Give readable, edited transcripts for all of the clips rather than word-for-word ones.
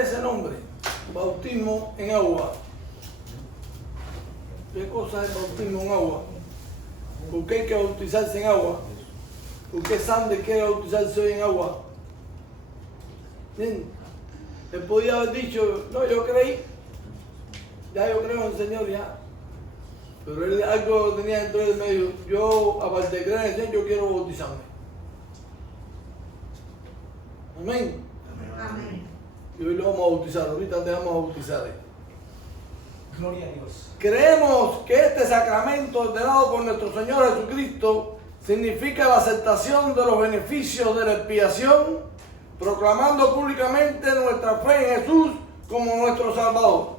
ese nombre? Bautismo en agua. ¿Qué cosa es bautismo en agua? ¿Por qué hay que bautizarse en agua? ¿Por qué Sander quiere bautizarse hoy en agua? Bien. Él podía haber dicho, no, yo creí, ya yo creo en el Señor ya. Pero él algo tenía dentro del medio, yo aparte de creer en el Señor, yo quiero bautizarme. Amén. Amén. Y hoy lo vamos a bautizar, ahorita te vamos a bautizar. Gloria a Dios. Creemos que este sacramento ordenado por nuestro Señor Jesucristo significa la aceptación de los beneficios de la expiación, proclamando públicamente nuestra fe en Jesús como nuestro Salvador.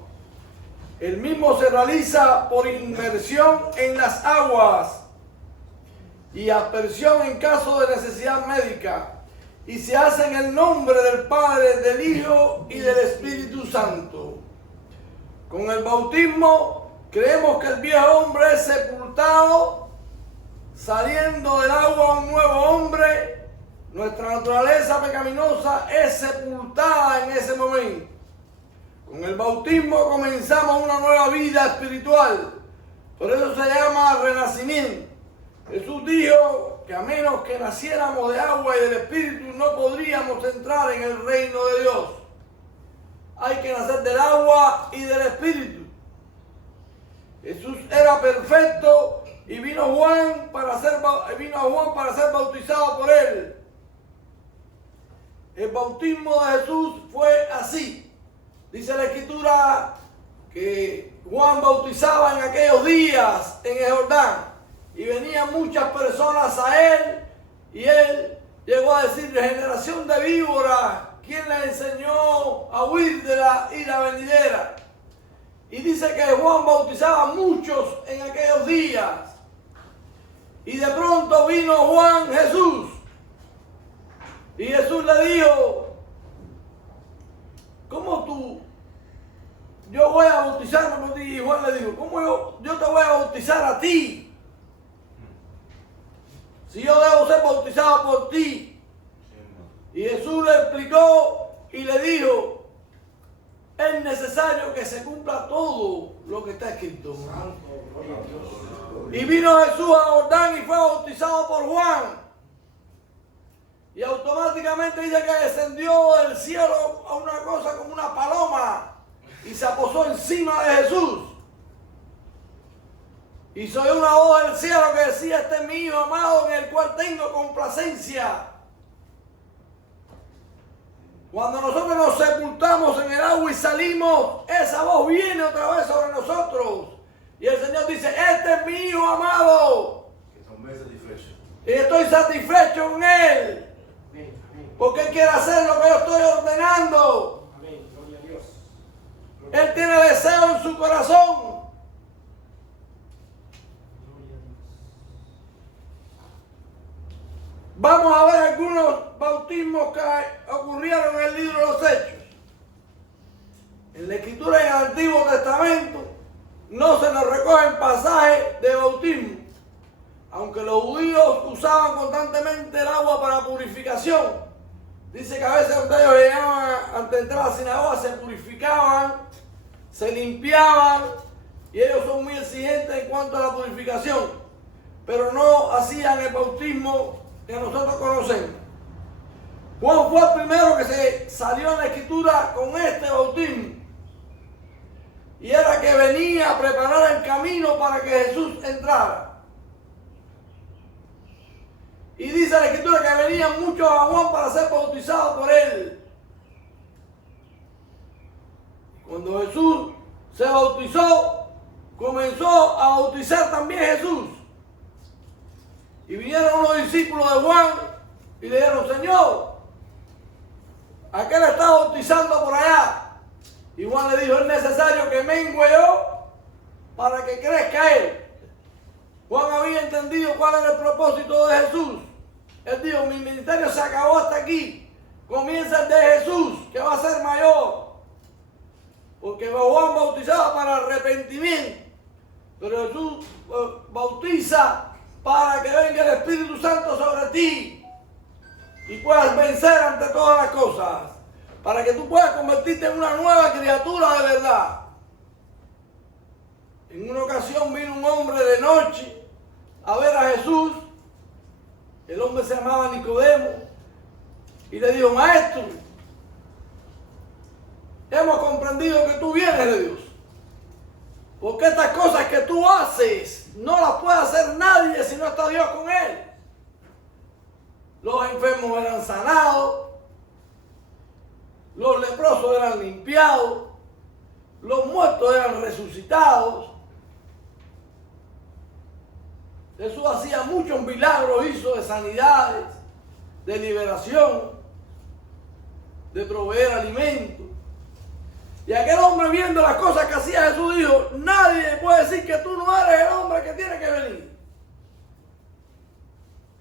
El mismo se realiza por inmersión en las aguas y aspersión en caso de necesidad médica, y se hace en el nombre del Padre, del Hijo y del Espíritu Santo. Con el bautismo creemos que el viejo hombre es sepultado, saliendo del agua un nuevo hombre. Nuestra naturaleza pecaminosa es sepultada en ese momento. Con el bautismo comenzamos una nueva vida espiritual. Por eso se llama renacimiento. Jesús dijo que a menos que naciéramos de agua y del Espíritu no podríamos entrar en el reino de Dios. Hay que nacer del agua y del Espíritu. Jesús era perfecto y vino a Juan para ser bautizado por él. El bautismo de Jesús fue así. Dice la Escritura que Juan bautizaba en aquellos días en el Jordán y venían muchas personas a él y él llegó a decir: generación de víboras, ¿quién les enseñó a huir de la ira venidera? Y dice que Juan bautizaba a muchos en aquellos días. Y de pronto vino Juan Jesús. Y Jesús le dijo: ¿cómo tú? Yo voy a bautizarme por ti. Y Juan le dijo: ¿cómo yo te voy a bautizar a ti? Si yo debo ser bautizado por ti. Y Jesús le explicó y le dijo: es necesario que se cumpla todo lo que está escrito. Y vino Jesús a Jordán y fue bautizado por Juan. Y automáticamente dice que descendió del cielo a una cosa como una paloma y se posó encima de Jesús. Y se oyó una voz del cielo que decía: este es mi Hijo amado en el cual tengo complacencia. Cuando nosotros nos sepultamos en el agua y salimos, esa voz viene otra vez sobre nosotros. Y el Señor dice: este es mi Hijo amado. Y estoy satisfecho con Él. Porque Él quiere hacer lo que yo estoy ordenando. Amén. Gloria a Dios. Él tiene deseo en su corazón. Vamos a ver algunos bautismos que ocurrieron en el libro de los Hechos. En la Escritura y en el Antiguo Testamento no se nos recogen pasajes de bautismo, aunque los judíos usaban constantemente el agua para purificación. Dice que a veces cuando ellos llegaban antes de entrar a la sinagoga se purificaban, se limpiaban, y ellos son muy exigentes en cuanto a la purificación, pero no hacían el bautismo que nosotros conocemos. Juan fue el primero que se salió en la Escritura con este bautismo, y era que venía a preparar el camino para que Jesús entrara. Y dice la Escritura que venían muchos a Juan para ser bautizados por él. Cuando Jesús se bautizó, comenzó a bautizar también Jesús. Y vinieron unos discípulos de Juan y le dijeron: Señor, aquel está bautizando por allá. Y Juan le dijo: es necesario que mengue yo para que crezca él. Juan había entendido cuál era el propósito de Jesús. Él dijo: mi ministerio se acabó hasta aquí. Comienza el de Jesús, que va a ser mayor. Porque Juan bautizaba para arrepentimiento, pero Jesús bautiza para que venga el Espíritu Santo sobre ti y puedas vencer ante todas las cosas. para que tú puedas convertirte en una nueva criatura de verdad. En una ocasión vino un hombre de noche a ver a Jesús. El hombre se llamaba Nicodemo y le dijo: maestro, hemos comprendido que tú vienes de Dios, porque estas cosas que tú haces no las puede hacer nadie si no está Dios con él. Los enfermos eran sanados, los leprosos eran limpiados, los muertos eran resucitados. Jesús hacía muchos milagros, hizo de sanidades, de liberación, de proveer alimento. Y aquel hombre, viendo las cosas que hacía Jesús, dijo: nadie puede decir que tú no eres el hombre que tiene que venir.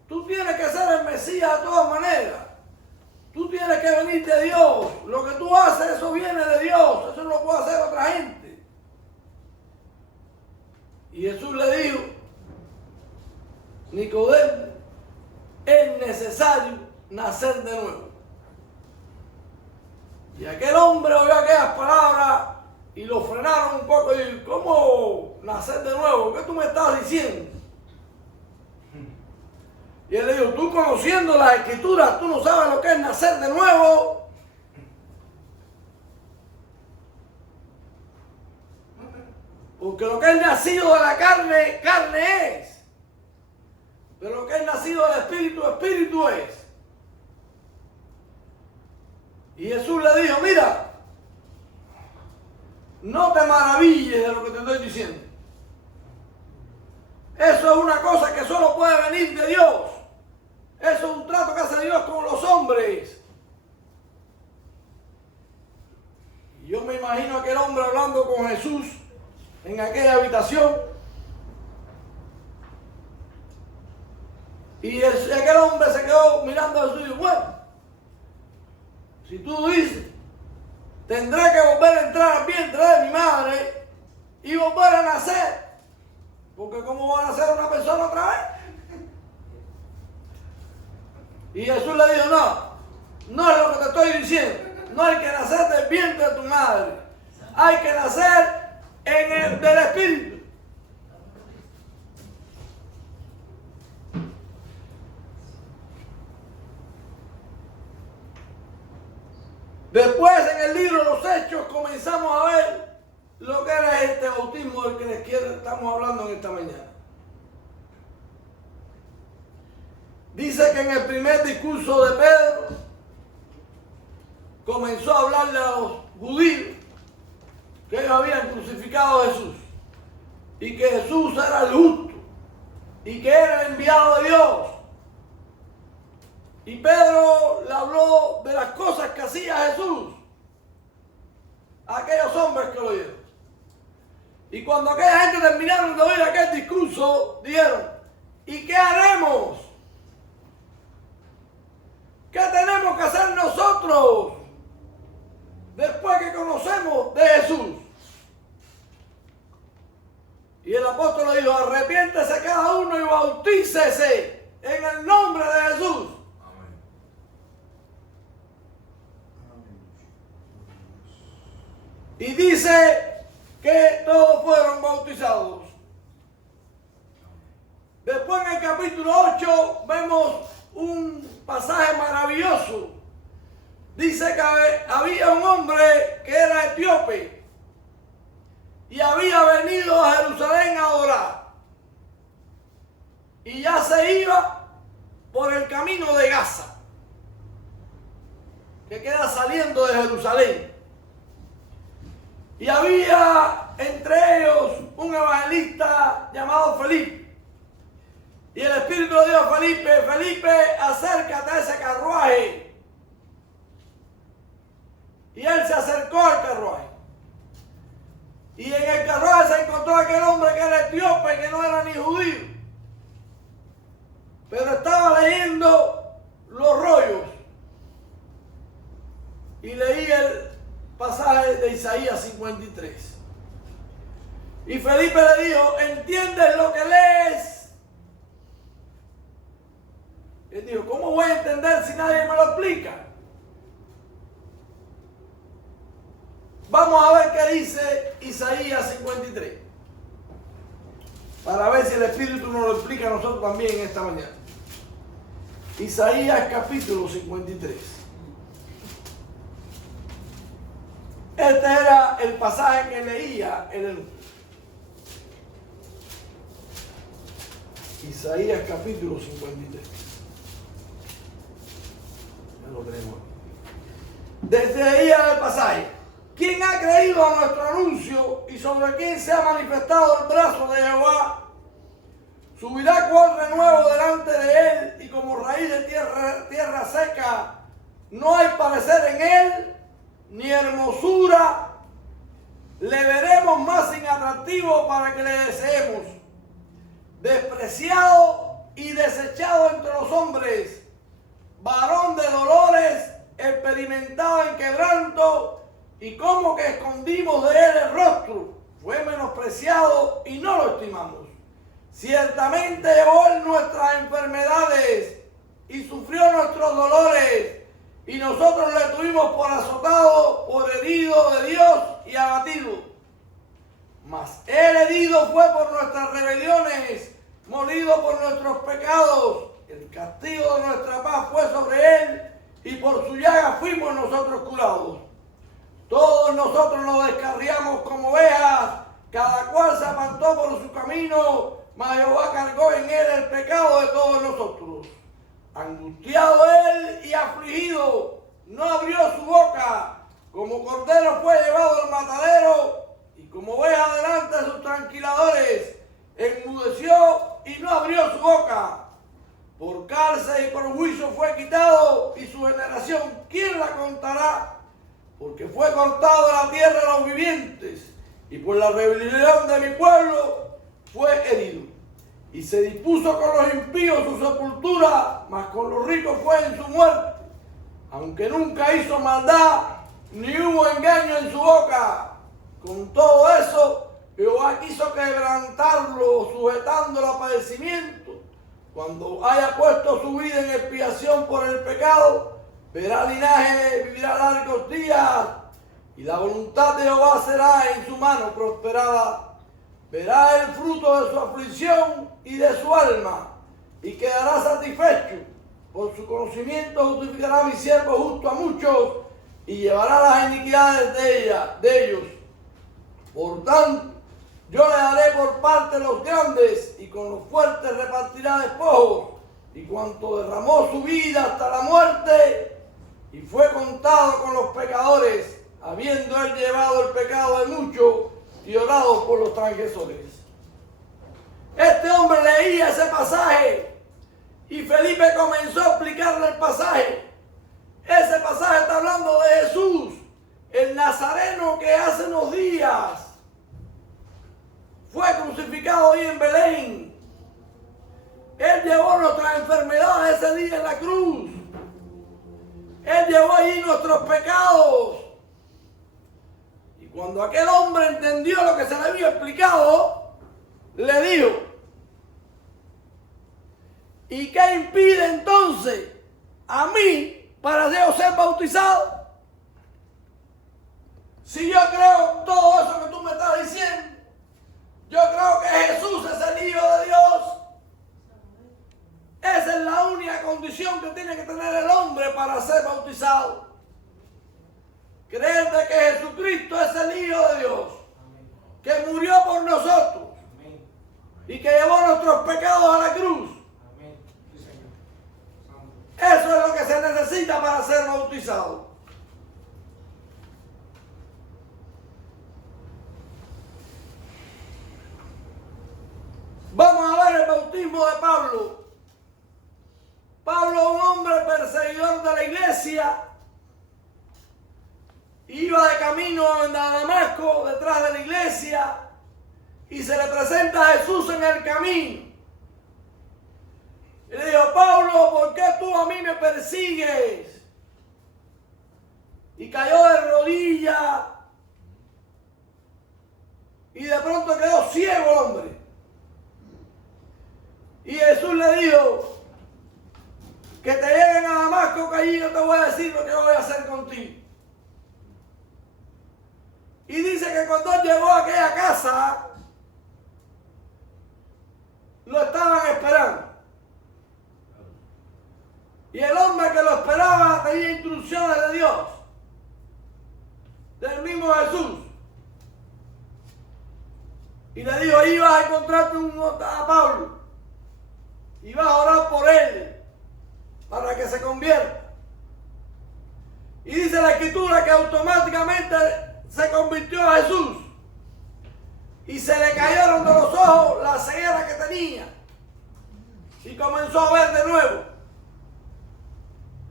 Tú tienes que ser el Mesías de todas maneras. Tú tienes que venir de Dios. Lo que tú haces, eso viene de Dios. Eso no lo puede hacer otra gente. Y Jesús le dijo: Nicodemo, es necesario nacer de nuevo. Y aquel hombre oyó aquellas palabras y lo frenaron un poco y dijo: ¿cómo nacer de nuevo? ¿Qué tú me estás diciendo? Y él le dijo: tú, conociendo las Escrituras, tú no sabes lo que es nacer de nuevo. Porque lo que es nacido de la carne, carne es. Pero lo que es nacido del Espíritu, Espíritu es. Y Jesús le dijo: mira, no te maravilles de lo que te estoy diciendo. Eso es una cosa que solo puede venir de Dios. Eso es un trato que hace Dios con los hombres. Y yo me imagino a aquel hombre hablando con Jesús en aquella habitación. Y aquel hombre se quedó mirando a Jesús y dijo: bueno, si tú dices, tendré que volver a entrar al vientre de mi madre y volver a nacer. Porque ¿cómo va a nacer una persona otra vez? Y Jesús le dijo: no es lo que te estoy diciendo. No hay que nacer del vientre de tu madre. Hay que nacer del Espíritu. Después, en el libro de los Hechos, comenzamos a ver lo que era este bautismo del que estamos hablando en esta mañana. Dice que en el primer discurso de Pedro comenzó a hablarle a los judíos que ellos habían crucificado a Jesús y que Jesús era el justo y que era el enviado de Dios. Y Pedro le habló de las cosas que hacía Jesús a aquellos hombres que lo oyeron. Y cuando aquella gente terminaron de oír aquel discurso, dijeron: ¿y qué haremos? ¿Qué tenemos que hacer nosotros después que conocemos de Jesús? Y el apóstol le dijo: arrepiéntese cada uno y bautícese en el nombre de Jesús. Y dice que todos fueron bautizados. Después, en el capítulo 8 vemos un pasaje maravilloso. Dice que había un hombre que era etíope y había venido a Jerusalén a adorar. Y ya se iba por el camino de Gaza, que queda saliendo de Jerusalén. Y había entre ellos un evangelista llamado Felipe. Y el Espíritu le dijo a Felipe: Felipe, acércate a ese carruaje. Y él se acercó al carruaje. Y en el carruaje se encontró aquel hombre que era etíope, que no era ni judío, pero estaba leyendo los rollos. Y leí el pasaje de Isaías 53. Y Felipe le dijo: ¿entiendes lo que lees? Él dijo: ¿cómo voy a entender si nadie me lo explica? Vamos a ver qué dice Isaías 53. Para ver si el Espíritu nos lo explica a nosotros también esta mañana. Isaías capítulo 53. Este era el pasaje que leía en el... Isaías capítulo 53. Ya lo tenemos. Desde ahí el pasaje. ¿Quién ha creído a nuestro anuncio y sobre quién se ha manifestado el brazo de Jehová? Subirá cual renuevo delante de él y como raíz de tierra seca. No hay parecer en él, ni hermosura. Le veremos más sin atractivo para que le deseemos. Despreciado y desechado entre los hombres. Varón de dolores, experimentado en quebranto. Y como que escondimos de él el rostro, fue menospreciado y no lo estimamos. Ciertamente llevó él nuestras enfermedades y sufrió nuestros dolores, y nosotros le tuvimos por azotado, por herido de Dios y abatido. Mas él herido fue por nuestras rebeliones, molido por nuestros pecados. El castigo de nuestra paz fue sobre él, y por su llaga fuimos nosotros curados. Todos nosotros nos descarriamos como ovejas, cada cual se apartó por su camino, mas Jehová cargó en él el pecado de todos nosotros. Angustiado él y afligido, no abrió su boca, como cordero fue llevado al matadero, y como oveja delante de sus tranquiladores, enmudeció y no abrió su boca. Por cárcel y por juicio fue quitado, y su generación, ¿quién la contará? Porque fue cortado de la tierra de los vivientes, y por la rebelión de mi pueblo fue herido. Y se dispuso con los impíos su sepultura, mas con los ricos fue en su muerte. Aunque nunca hizo maldad, ni hubo engaño en su boca. Con todo eso, Jehová quiso quebrantarlo, sujetándolo a padecimiento. Cuando haya puesto su vida en expiación por el pecado, verá linaje, vivirá largos días, y la voluntad de Jehová será en su mano prosperada. Verá el fruto de su aflicción y de su alma, y quedará satisfecho. Por su conocimiento justificará a mi siervo justo a muchos, y llevará las iniquidades de ellos. Por tanto, yo le daré por parte los grandes, y con los fuertes repartirá despojos. Y cuanto derramó su vida hasta la muerte, y fue contado con los pecadores, habiendo él llevado el pecado de muchos y orado por los transgresores. Este hombre leía ese pasaje y Felipe comenzó a explicarle el pasaje. Ese pasaje está hablando de Jesús, el Nazareno que hace unos días fue crucificado ahí en Belén. Él llevó nuestras enfermedades ese día en la cruz. Él llevó ahí nuestros pecados. Y cuando aquel hombre entendió lo que se le había explicado, le dijo: ¿y qué impide entonces a mí para yo ser bautizado? Si yo creo todo eso que tú me estás diciendo, yo creo que Jesús es el Hijo de Dios. Esa es la única condición que tiene que tener el hombre para ser bautizado. Creer de que Jesucristo es el Hijo de Dios, que murió por nosotros y que llevó nuestros pecados a la cruz. Eso es lo que se necesita para ser bautizado. Vamos a ver el bautismo de Pablo. Pablo, un hombre perseguidor de la iglesia, iba de camino a Damasco, detrás de la iglesia, y se le presenta a Jesús en el camino. Y le dijo: Pablo, ¿por qué tú a mí me persigues? Y cayó de rodillas, y de pronto quedó ciego el hombre. Y Jesús le dijo: que te lleguen a Damasco, que allí yo te voy a decir lo que voy a hacer contigo. Y dice que cuando él llegó a aquella casa, lo estaban esperando. Y el hombre que lo esperaba tenía instrucciones de Dios, del mismo Jesús. Y le dijo, ahí vas a encontrarte a Pablo y vas a orar por él para que se convierta. Y dice la Escritura que automáticamente se convirtió a Jesús y se le cayeron de los ojos la ceguera que tenía y comenzó a ver de nuevo.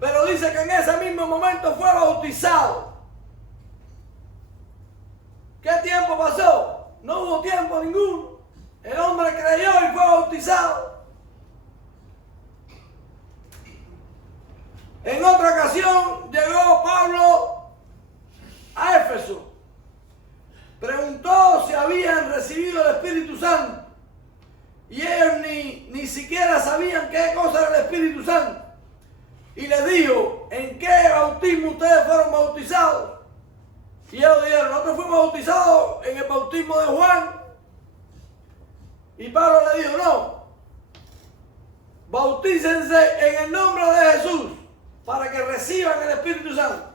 Pero dice que en ese mismo momento fue bautizado. ¿Qué tiempo pasó? No hubo tiempo ninguno. El hombre creyó y fue bautizado. En otra ocasión llegó Pablo a Éfeso. Preguntó si habían recibido el Espíritu Santo. Y ellos ni siquiera sabían qué cosa era el Espíritu Santo. Y les dijo, ¿en qué bautismo ustedes fueron bautizados? Y ellos dijeron, nosotros fuimos bautizados en el bautismo de Juan. Y Pablo le dijo, no, bautícense en el nombre de Jesús para que reciban el Espíritu Santo.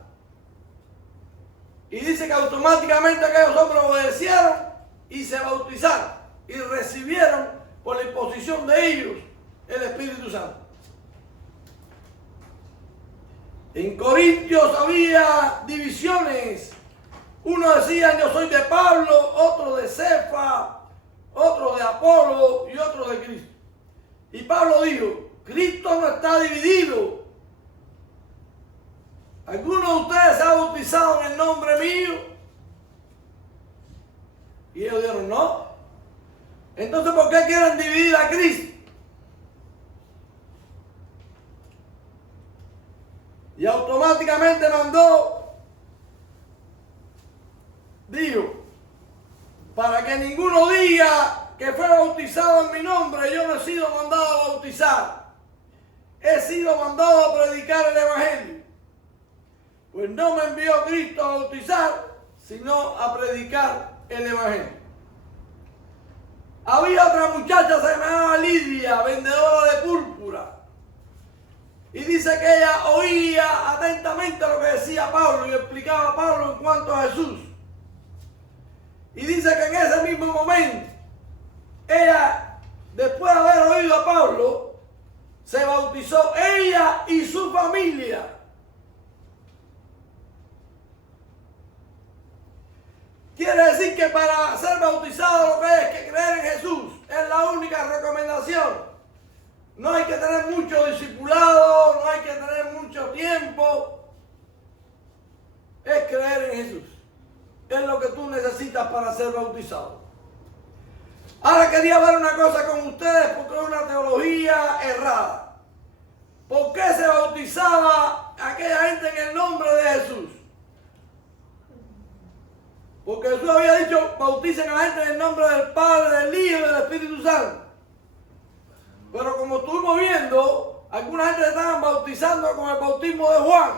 Y dice que automáticamente aquellos hombres obedecieron y se bautizaron y recibieron por la imposición de ellos el Espíritu Santo. En Corintios había divisiones. Uno decía, yo soy de Pablo, otro de Cefa, otro de Apolo y otro de Cristo. Y Pablo dijo, Cristo no está dividido. ¿Alguno de ustedes se ha bautizado en el nombre mío? Y ellos dijeron, no. Entonces, ¿por qué quieren dividir a Cristo? Y automáticamente dijo, para que ninguno diga que fue bautizado en mi nombre, yo no he sido mandado a bautizar. He sido mandado a predicar el Evangelio. Pues no me envió Cristo a bautizar, sino a predicar el Evangelio. Había otra muchacha, se llamaba Lidia, vendedora de púrpura. Y dice que ella oía atentamente lo que decía Pablo y explicaba a Pablo en cuanto a Jesús. Y dice que en ese mismo momento, ella, después de haber oído a Pablo, se bautizó ella y su familia. Quiere decir que para ser bautizado lo que es que creer en Jesús es la única recomendación. No hay que tener mucho discipulado, no hay que tener mucho tiempo. Es creer en Jesús. Es lo que tú necesitas para ser bautizado. Ahora quería ver una cosa con ustedes porque es una teología errada. ¿Por qué se bautizaba aquella gente en el nombre de Jesús? Porque Jesús había dicho, bauticen a la gente en el nombre del Padre, del Hijo y del Espíritu Santo. Pero como estuvimos viendo, alguna gente estaban bautizando con el bautismo de Juan.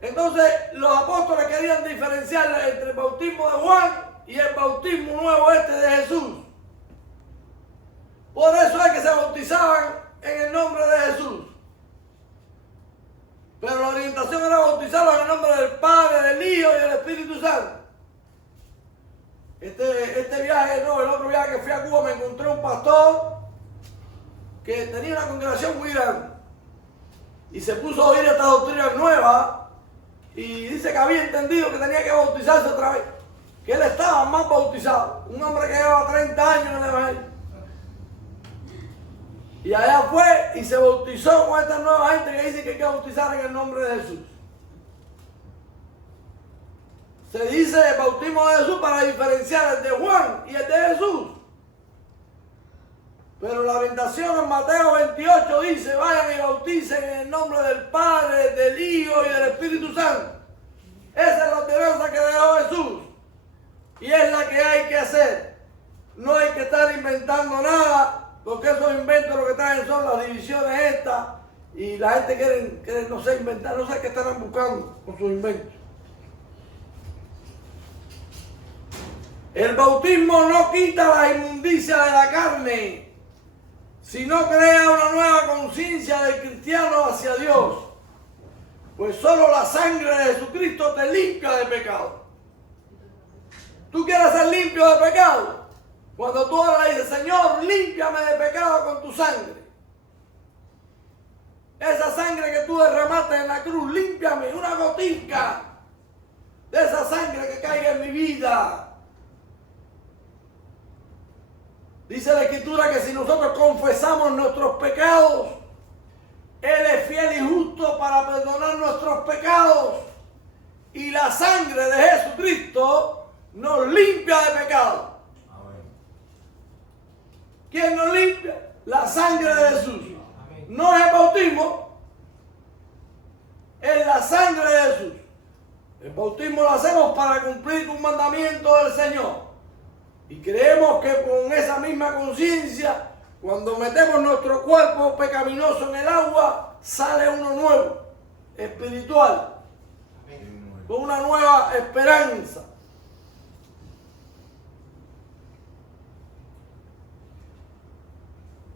Entonces los apóstoles querían diferenciar entre el bautismo de Juan y el bautismo nuevo de Jesús. Por eso es que se bautizaban en el nombre de Jesús. Pero la orientación era bautizarlos en el nombre del Padre, del Hijo y del Espíritu Santo. Este viaje, no, el otro viaje que fui a Cuba, me encontré un pastor que tenía una congregación muy grande y se puso a oír esta doctrina nueva y dice que había entendido que tenía que bautizarse otra vez, que él estaba más bautizado, un hombre que llevaba 30 años en el Evangelio. Y allá fue y se bautizó con esta nueva gente que dice que hay que bautizar en el nombre de Jesús. Se dice el bautismo de Jesús para diferenciar el de Juan y el de Jesús. Pero la orientación en Mateo 28 dice, vayan y bauticen en el nombre del Padre, del Hijo y del Espíritu Santo. Esa es la ordenanza que dejó Jesús. Y es la que hay que hacer. No hay que estar inventando nada, porque esos inventos lo que traen son las divisiones estas. Y la gente quiere no sé, inventar, no sé qué estarán buscando con sus inventos. El bautismo no quita la inmundicia de la carne, sino crea una nueva conciencia del cristiano hacia Dios. Pues solo la sangre de Jesucristo te limpia de pecado. ¿Tú quieres ser limpio de pecado? Cuando tú ahora dices, Señor, límpiame de pecado con tu sangre. Esa sangre que tú derramaste en la cruz, límpiame una gotica de esa sangre que caiga en mi vida. Dice la Escritura que si nosotros confesamos nuestros pecados, Él es fiel y justo para perdonar nuestros pecados. Y la sangre de Jesucristo nos limpia de pecado. Amén. ¿Quién nos limpia? La sangre de Jesús. No es el bautismo, es la sangre de Jesús. El bautismo lo hacemos para cumplir un mandamiento del Señor. Y creemos que con esa misma conciencia, cuando metemos nuestro cuerpo pecaminoso en el agua, sale uno nuevo, espiritual, con una nueva esperanza.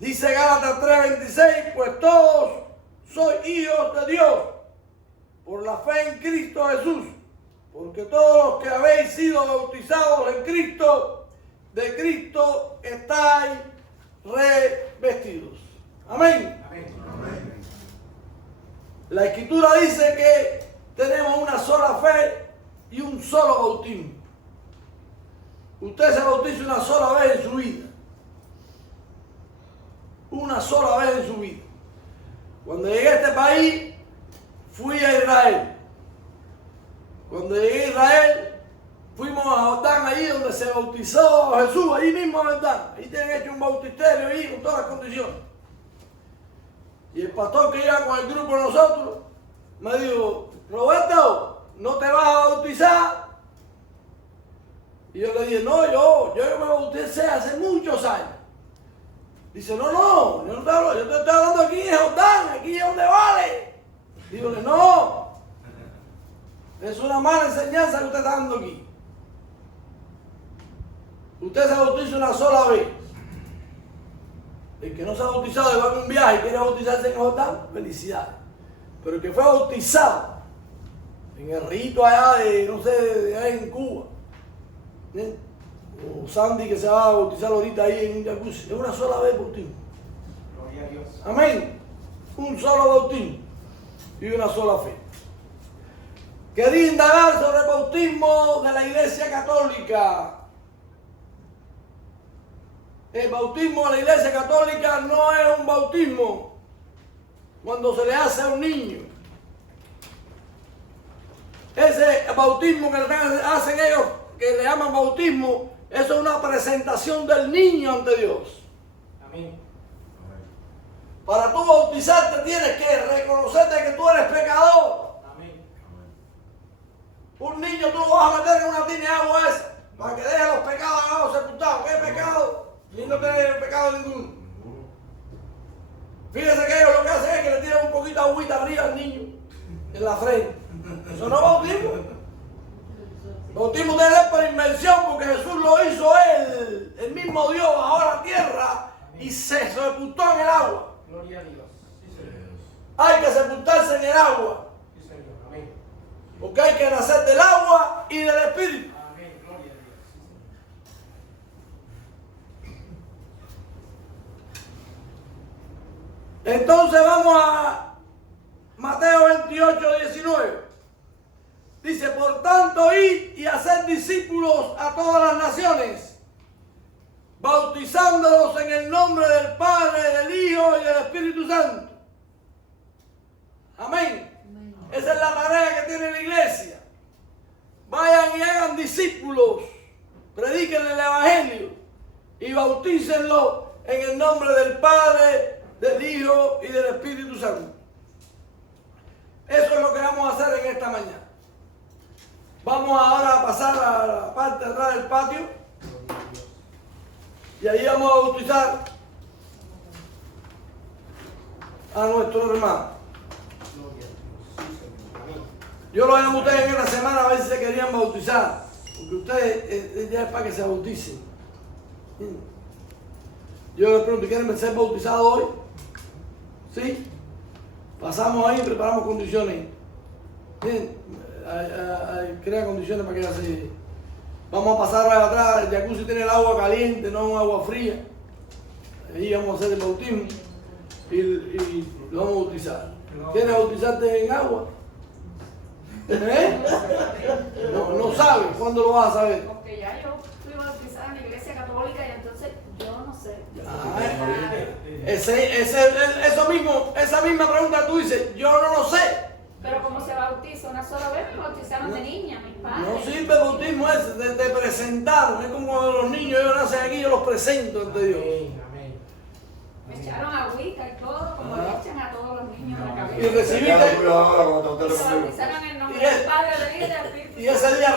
Dice Gálatas 3:26, pues todos sois hijos de Dios por la fe en Cristo Jesús, porque todos los que habéis sido bautizados en Cristo, de Cristo estáis revestidos. Amén. Amén. La Escritura dice que tenemos una sola fe y un solo bautismo. Usted se bautiza una sola vez en su vida. Una sola vez en su vida. Cuando llegué a este país, fui a Israel. Cuando llegué a Israel, fuimos a Jordán, allí donde se bautizó Jesús, allí mismo en Jordán. Ahí tienen hecho un bautisterio ahí con todas las condiciones. Y el pastor que iba con el grupo de nosotros me dijo, Roberto, ¿no te vas a bautizar? Y yo le dije, no, yo me bauticé hace muchos años. Dice, no, yo no te hablo, yo te estoy hablando aquí en Jordán, aquí es donde vale. Dígole, no, es una mala enseñanza que usted está dando aquí. Usted se bautiza una sola vez. El que no se ha bautizado y va en un viaje y quiere bautizarse en Jordán, felicidades. Pero el que fue bautizado en el rito allá de, no sé, de allá en Cuba, ¿eh? O Sandy que se va a bautizar ahorita ahí en un jacuzzi, es una sola vez bautismo. Gloria a Dios. Amén. Un solo bautismo y una sola fe. Quería indagar sobre el bautismo de la Iglesia Católica. El bautismo de la Iglesia Católica no es un bautismo cuando se le hace a un niño. Ese bautismo que hacen ellos, que le llaman bautismo, eso es una presentación del niño ante Dios. Amén. Para tú bautizarte tienes que reconocerte que tú eres pecador. Amén. Un niño tú lo vas a meter en una tina de agua esa para que deje los pecados abajo sepultados. ¿Qué pecado? Y no tiene pecado ninguno. Fíjese que ellos lo que hacen es que le tiran un poquito de agüita arriba al niño en la frente. Eso no es bautismo. Bautismo debe ser por inmersión, porque Jesús lo hizo él, el mismo Dios, bajó a la tierra y se sepultó en el agua. Gloria a Dios. Sí, Señor. Hay que sepultarse en el agua, Sí, Señor. Amén. porque hay que nacer del agua y del Espíritu. Amén. Gloria a Dios. Sí, Señor. Entonces vamos a Mateo 28:19. Dice, por tanto, id y haced discípulos a todas las naciones, bautizándolos en el nombre del Padre, del Hijo y del Espíritu Santo. Amén. Esa es la tarea que tiene la iglesia. Vayan y hagan discípulos, prediquen el Evangelio y bautícenlos en el nombre del Padre, del Hijo y del Espíritu Santo. Eso es lo que vamos a hacer en esta mañana. Vamos ahora a pasar a la parte de atrás del patio y ahí vamos a bautizar a nuestro hermano. Gloria a Dios. Sí, Señor. Amén. Yo lo llamé a ustedes en una semana a ver si se querían bautizar. Porque ustedes ya es para que se bauticen. Yo les pregunto, ¿quieren ser bautizados hoy? ¿Sí? Pasamos ahí y preparamos condiciones. Bien, crea condiciones para que ella se... Vamos a pasar ahora atrás, el jacuzzi tiene el agua caliente, no agua fría. Ahí vamos a hacer el bautismo y lo vamos a bautizar. ¿Quieres bautizarte en agua? ¿Eh? No sabes, ¿cuándo lo vas a saber? Porque ya yo fui bautizada en la iglesia católica y entonces yo no sé. Esa misma pregunta tú dices, yo no lo sé. Pero como se bautiza una sola vez, me bautizaron de niña, mis padres. No sirve el bautismo ese, de presentar. Es como cuando los niños ellos nacen aquí, yo los presento ante Dios. Amén. Me echaron agüita y todo, como le echan a todos los niños en la Y cabeza. recibiste, Me bautizaron en el nombre del Padre, del Hijo y del Espíritu y ese día